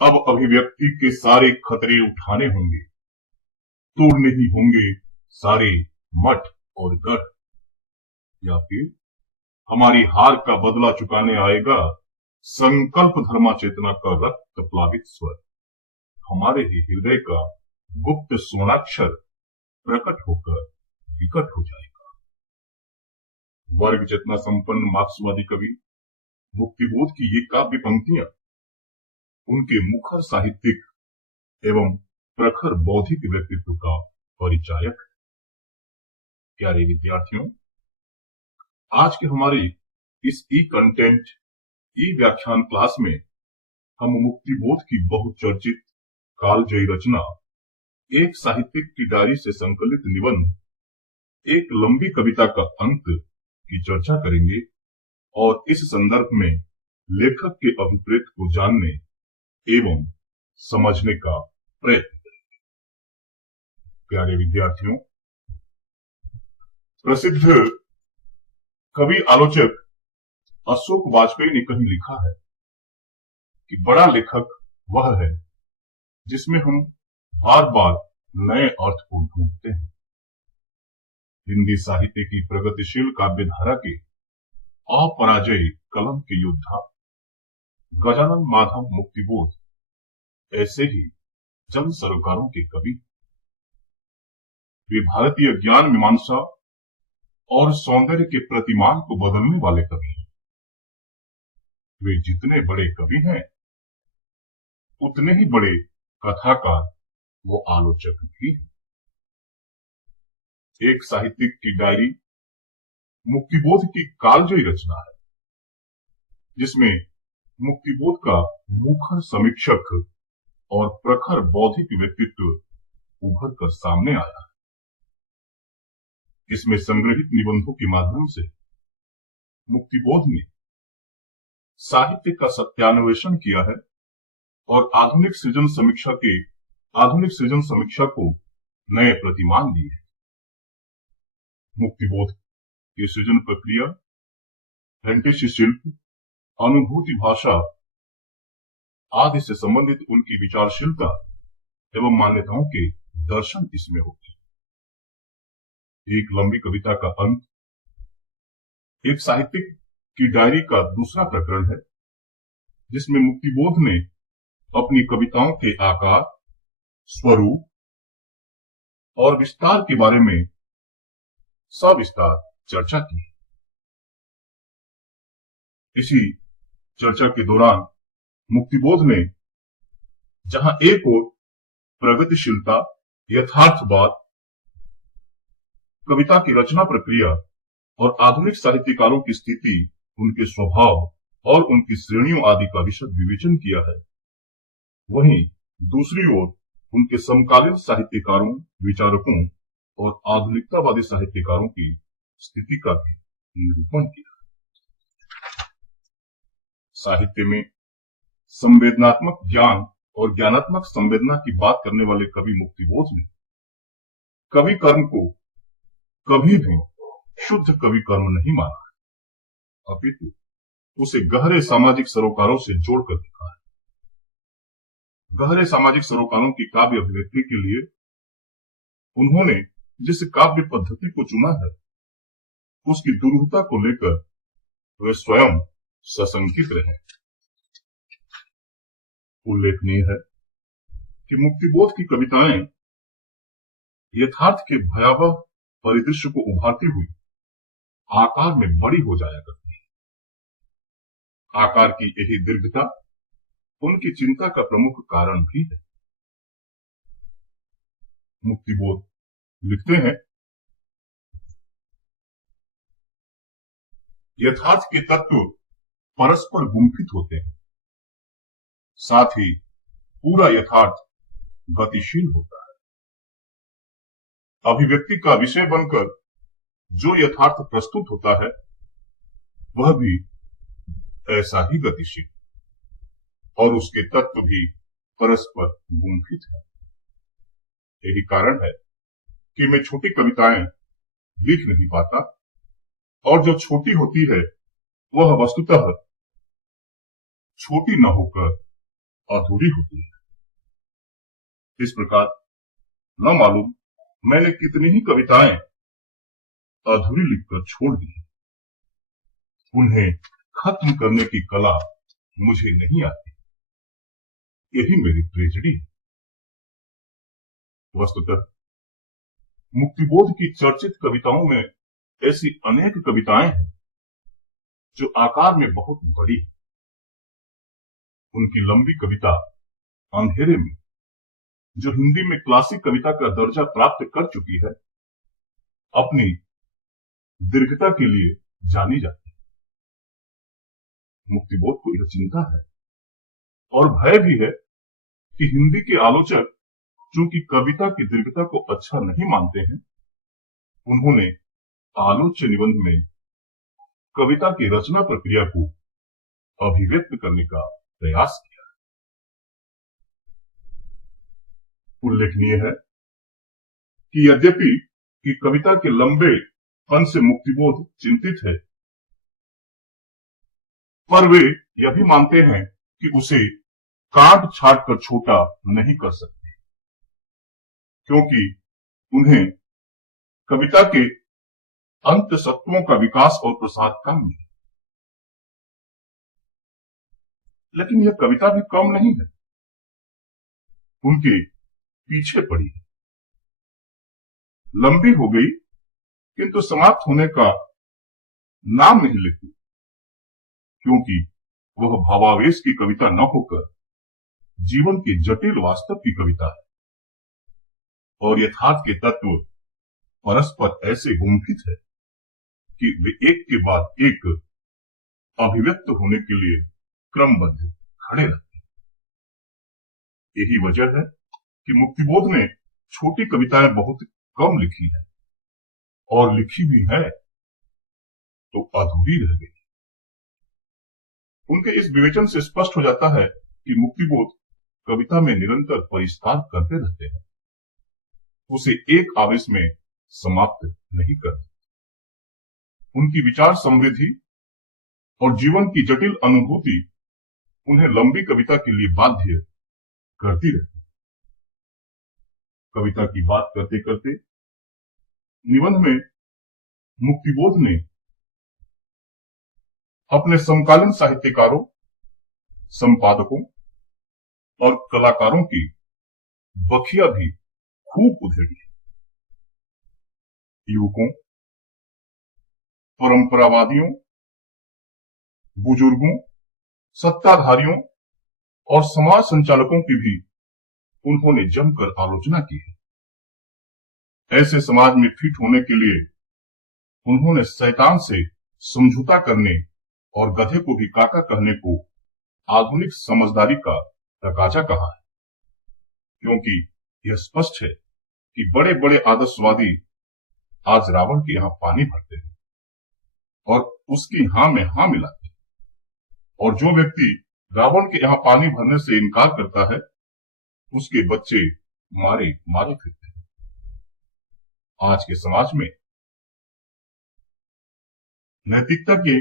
अब अभिव्यक्ति के सारे खतरे उठाने होंगे, तोड़ने ही होंगे सारे मठ और गढ़, या फिर हमारी हार का बदला चुकाने आएगा संकल्प धर्मा चेतना का रक्त प्लावित स्वर। हमारे ही हृदय का गुप्त स्वर्णाक्षर प्रकट होकर विकट हो जाएगा। वर्ग चेतना संपन्न मार्क्सवादी कवि मुक्तिबोध की ये काव्य पंक्तियां उनके मुखर साहित्यिक एवं प्रखर बौद्धिक व्यक्तित्व का परिचायक है। प्यारे विद्यार्थियों, आज के हमारे इस ई कंटेंट ई व्याख्यान क्लास में हम मुक्तिबोध की बहुचर्चित कालजयी रचना एक साहित्यिक की डायरी से संकलित निबंध एक लंबी कविता का अंत की चर्चा करेंगे और इस संदर्भ में लेखक के अभिप्रेत को जानने एवं समझने का प्रयत्न करेंगे। प्यारे विद्यार्थियों, प्रसिद्ध कवि आलोचक अशोक वाजपेयी ने कहीं लिखा है कि बड़ा लेखक वह है जिसमें हम बार बार नए अर्थ को ढूंढते हैं। हिंदी साहित्य की प्रगतिशील काव्यधारा के अपराजय कलम के योद्धा गजानन माधव मुक्तिबोध ऐसे ही जन सरोकारों के कवि। वे भारतीय ज्ञान मीमांसा और सौंदर्य के प्रतिमान को बदलने वाले कवि हैं। वे जितने बड़े कवि हैं उतने ही बड़े कथाकार वो आलोचक भी हैं। एक साहित्यिक की डायरी मुक्तिबोध की कालजयी रचना है जिसमें मुक्तिबोध का मुखर समीक्षक और प्रखर बौद्धिक व्यक्तित्व उभर कर सामने आया है। इसमें संग्रहित निबंधों के माध्यम से मुक्तिबोध ने साहित्य का सत्यान्वेषण किया है और आधुनिक सृजन समीक्षा को नए प्रतिमान दिए हैं। मुक्तिबोध की सृजन प्रक्रिया फैंटेसी शिल्प, अनुभूति भाषा आदि से संबंधित उनकी विचारशीलता एवं मान्यताओं के दर्शन इसमें होते हैं। एक लंबी कविता का अंत एक साहित्यिक की डायरी का दूसरा प्रकरण है जिसमें मुक्तिबोध ने अपनी कविताओं के आकार, स्वरूप और विस्तार के बारे में सविस्तार चर्चा की। इसी चर्चा के दौरान मुक्तिबोध ने जहां एक ओर प्रगतिशीलता, यथार्थवाद, कविता की रचना प्रक्रिया और आधुनिक साहित्यकारों की स्थिति, उनके स्वभाव और उनकी श्रेणियों आदि का विशद विवेचन किया है, वहीं दूसरी ओर उनके समकालीन साहित्यकारों, विचारकों और आधुनिकतावादी साहित्यकारों की स्थिति का भी निरूपण किया। साहित्य में संवेदनात्मक ज्ञान और ज्ञानात्मक संवेदना की बात करने वाले कवि मुक्तिबोध ने कवि कर्म को कभी भी शुद्ध कवि कर्म नहीं माना है, अपितु उसे गहरे सामाजिक सरोकारों से जोड़कर दिखा है। गहरे सामाजिक सरोकारों की काव्य अभिव्यक्ति के लिए उन्होंने जिस काव्य पद्धति को चुना है उसकी दुरूहता को लेकर वे स्वयं सशंकित रहे। उल्लेखनीय है कि मुक्तिबोध की कविताएं यथार्थ के भयावह परिदृश्य को उभारती हुई आकार में बड़ी हो जाया करती है। आकार की यही दीर्घता उनकी चिंता का प्रमुख कारण भी है। मुक्तिबोध लिखते हैं, यथार्थ के तत्व परस्पर गुंफित होते हैं, साथ ही पूरा यथार्थ गतिशील होता है। अभिव्यक्ति का विषय बनकर जो यथार्थ प्रस्तुत होता है वह भी ऐसा ही गतिशील और उसके तत्व भी परस्पर गुंफित है। यही कारण है कि मैं छोटी कविताएं लिख नहीं पाता और जो छोटी होती है वह वस्तुतः छोटी न होकर अधूरी होती है। इस प्रकार न मालूम मैंने कितनी ही कविताएं अधूरी लिखकर छोड़ दी। उन्हें खत्म करने की कला मुझे नहीं आती। यही मेरी ट्रेजेडी है। वस्तुतः मुक्तिबोध की चर्चित कविताओं में ऐसी अनेक कविताएं हैं जो आकार में बहुत बड़ी है। उनकी लंबी कविता अंधेरे में, जो हिंदी में क्लासिक कविता का दर्जा प्राप्त कर चुकी है, अपनी दीर्घता के लिए जानी जाती है। मुक्तिबोध को यह चिंता है और भय भी है कि हिंदी के आलोचक चूंकि कविता की दीर्घता को अच्छा नहीं मानते हैं, उन्होंने आलोच्य निबंध में कविता की रचना प्रक्रिया को अभिव्यक्त करने का प्रयास किया। उल्लेखनीय है कि यद्यपि कि कविता के लंबे पन से मुक्तिबोध चिंतित है, पर वे यह भी मानते हैं कि उसे काट छाट कर छोटा नहीं कर सकते, क्योंकि उन्हें कविता के अंत सत्वों का विकास और प्रसार कम है। लेकिन यह कविता भी कम नहीं है, उनके पीछे पड़ी है। लंबी हो गई किंतु समाप्त होने का नाम नहीं लेती, क्योंकि वह भावावेश की कविता न होकर जीवन के जटिल वास्तव की कविता है और यथार्थ के तत्व परस्पर ऐसे गुंफित है कि वे एक के बाद एक अभिव्यक्त होने के लिए क्रमबद्ध खड़े रहते हैं। यही वजह है कि मुक्तिबोध ने छोटी कविताएं बहुत कम लिखी है, और लिखी भी है तो अधूरी रह गई। उनके इस विवेचन से स्पष्ट हो जाता है कि मुक्तिबोध कविता में निरंतर परिष्कार करते रहते हैं, उसे एक आवेश में समाप्त नहीं करते। उनकी विचार समृद्धि और जीवन की जटिल अनुभूति उन्हें लंबी कविता के लिए बाध्य करती रहती। कविता की बात करते करते निबंध में मुक्तिबोध ने अपने समकालीन साहित्यकारों, संपादकों और कलाकारों की बखिया भी खूब उधेड़ी। युवकों, परंपरावादियों, बुजुर्गों, सत्ताधारियों और समाज संचालकों की भी उन्होंने जमकर आलोचना की है। ऐसे समाज में फिट होने के लिए उन्होंने शैतान से समझौता करने और गधे को भी काका कहने को आधुनिक समझदारी का तकाजा कहा है, क्योंकि यह स्पष्ट है कि बड़े बड़े आदर्शवादी आज रावण के यहां पानी भरते हैं और उसकी हां में हां मिलाते हैं, और जो व्यक्ति रावण के यहां पानी भरने से इनकार करता है, उसके बच्चे मारे मारे फिरते हैं। आज के समाज में नैतिकता के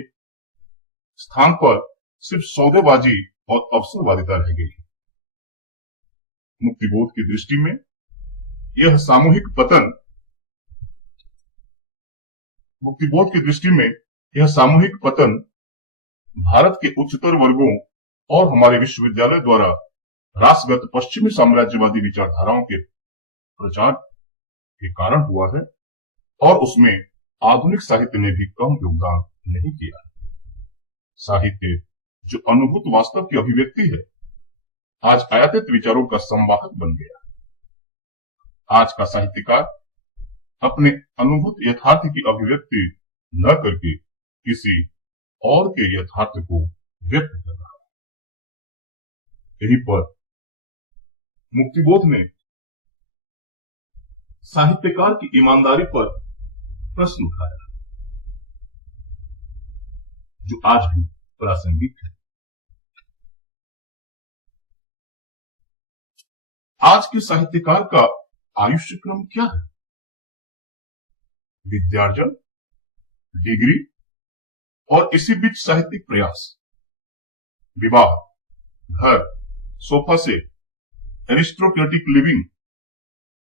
स्थान पर सिर्फ सौदेबाजी और अवसरवादिता रह गई है। मुक्तिबोध की दृष्टि में यह सामूहिक पतन मुक्तिबोध की दृष्टि में यह सामूहिक पतन भारत के उच्चतर वर्गों और हमारे विश्वविद्यालय द्वारा राष्ट्रगत पश्चिमी साम्राज्यवादी विचारधाराओं के प्रचार के कारण हुआ है, और उसमें आधुनिक साहित्य ने भी कम योगदान नहीं किया। साहित्य जो अनुभूत वास्तव की अभिव्यक्ति है, आज आयातित विचारों का संवाहक बन गया। आज का साहित्यकार अपने अनुभूत यथार्थ की अभिव्यक्ति न करके किसी और के यथार्थ को व्यक्त कर रहा है। यहीं पर मुक्तिबोध ने साहित्यकार की ईमानदारी पर प्रश्न उठाया, जो आज भी प्रासंगिक है। आज के साहित्यकार का आयुष्य क्रम क्या है? विद्यार्जन, डिग्री और इसी बीच साहित्यिक प्रयास, विवाह, घर, सोफा से एरिस्टोक्रेटिक लिविंग,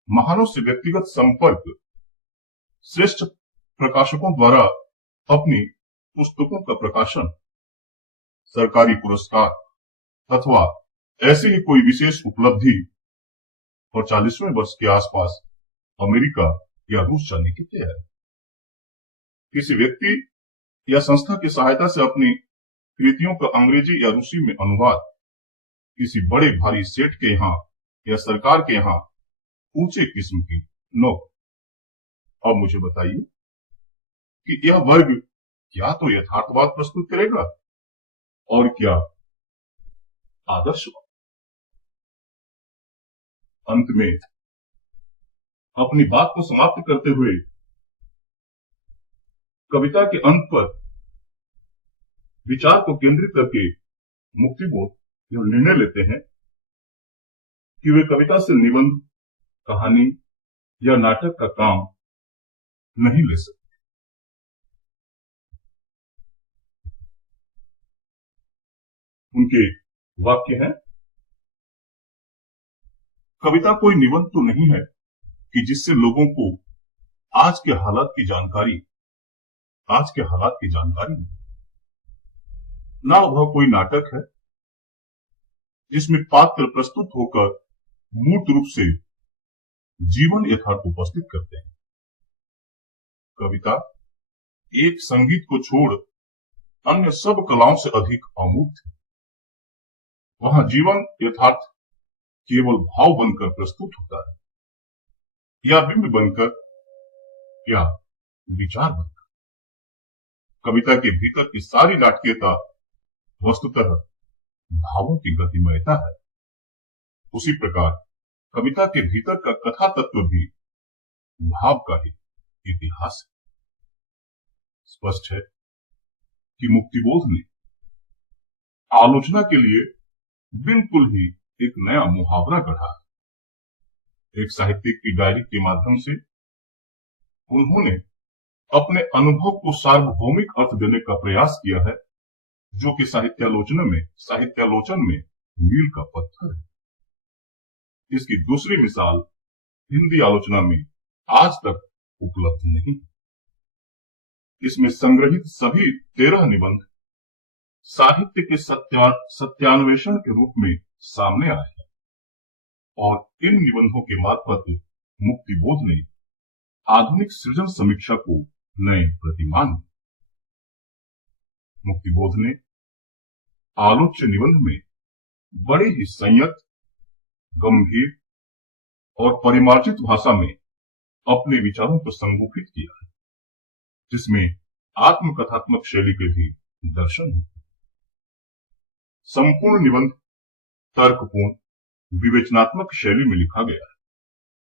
महानों से व्यक्तिगत संपर्क, श्रेष्ठ प्रकाशकों द्वारा अपनी पुस्तकों का प्रकाशन, सरकारी पुरस्कार अथवा ऐसी ही कोई विशेष उपलब्धि और 40वें वर्ष के आसपास अमेरिका या रूस जाने की तैयारी। किसी व्यक्ति या संस्था की सहायता से अपनी कृतियों का अंग्रेजी या रूसी में अनुवाद किसी बड़े भारी सेठ के यहाँ या सरकार के यहाँ ऊंचे किस्म की नौकरी। अब मुझे बताइए कि यह वर्ग क्या तो यथार्थवाद प्रस्तुत करेगा और क्या आदर्शवाद। अंत में अपनी बात को समाप्त करते हुए कविता के अंत पर विचार को केंद्रित करके मुक्तिबोध यह निर्णय लेते हैं कि वे कविता से निबंध, कहानी या नाटक का काम नहीं ले सकते। उनके वाक्य हैं, कविता कोई निबंध तो नहीं है कि जिससे लोगों को आज के हालात की जानकारी ना वह कोई नाटक है जिसमें पात्र प्रस्तुत होकर मूर्त रूप से जीवन यथार्थ उपस्थित करते हैं। कविता एक संगीत को छोड़ अन्य सब कलाओं से अधिक अमूर्त है। वहां जीवन यथार्थ केवल भाव बनकर प्रस्तुत होता है, या बिंब बनकर, या विचार बनकर। कविता के भीतर की सारी नाटकीयता वस्तुतः भावों की गतिमयता है। उसी प्रकार कविता के भीतर का कथा तत्व भी भाव का ही इतिहास है। स्पष्ट है कि मुक्तिबोध ने आलोचना के लिए बिल्कुल ही एक नया मुहावरा गढ़ा है। एक साहित्यिक की डायरी के माध्यम से उन्होंने अपने अनुभव को सार्वभौमिक अर्थ देने का प्रयास किया है, जो कि साहित्यालोचन में मील का पत्थर है। इसकी दूसरी मिसाल हिंदी आलोचना में आज तक उपलब्ध नहीं। इसमें संग्रहित सभी 13 निबंध साहित्य के सत्यान्वेषण के रूप में सामने आए हैं और इन निबंधों के मार्फत मुक्तिबोध ने आधुनिक सृजन समीक्षा को नए प्रतिमान दिए। मुक्तिबोध ने आलोच्य निबंध में बड़े ही संयत, गंभीर और परिमार्जित भाषा में अपने विचारों को संगोपित किया है, जिसमें आत्मकथात्मक शैली के भी दर्शन हैं। संपूर्ण निबंध तर्कपूर्ण, विवेचनात्मक शैली में लिखा गया है,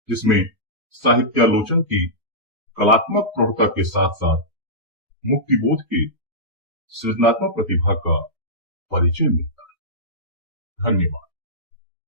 जिसमें साहित्यालोचन की कलात्मक प्रौढ़ता के साथ साथ मुक्तिबोध की सृजनात्मक प्रतिभा का परिचय मिलता है। धन्यवाद।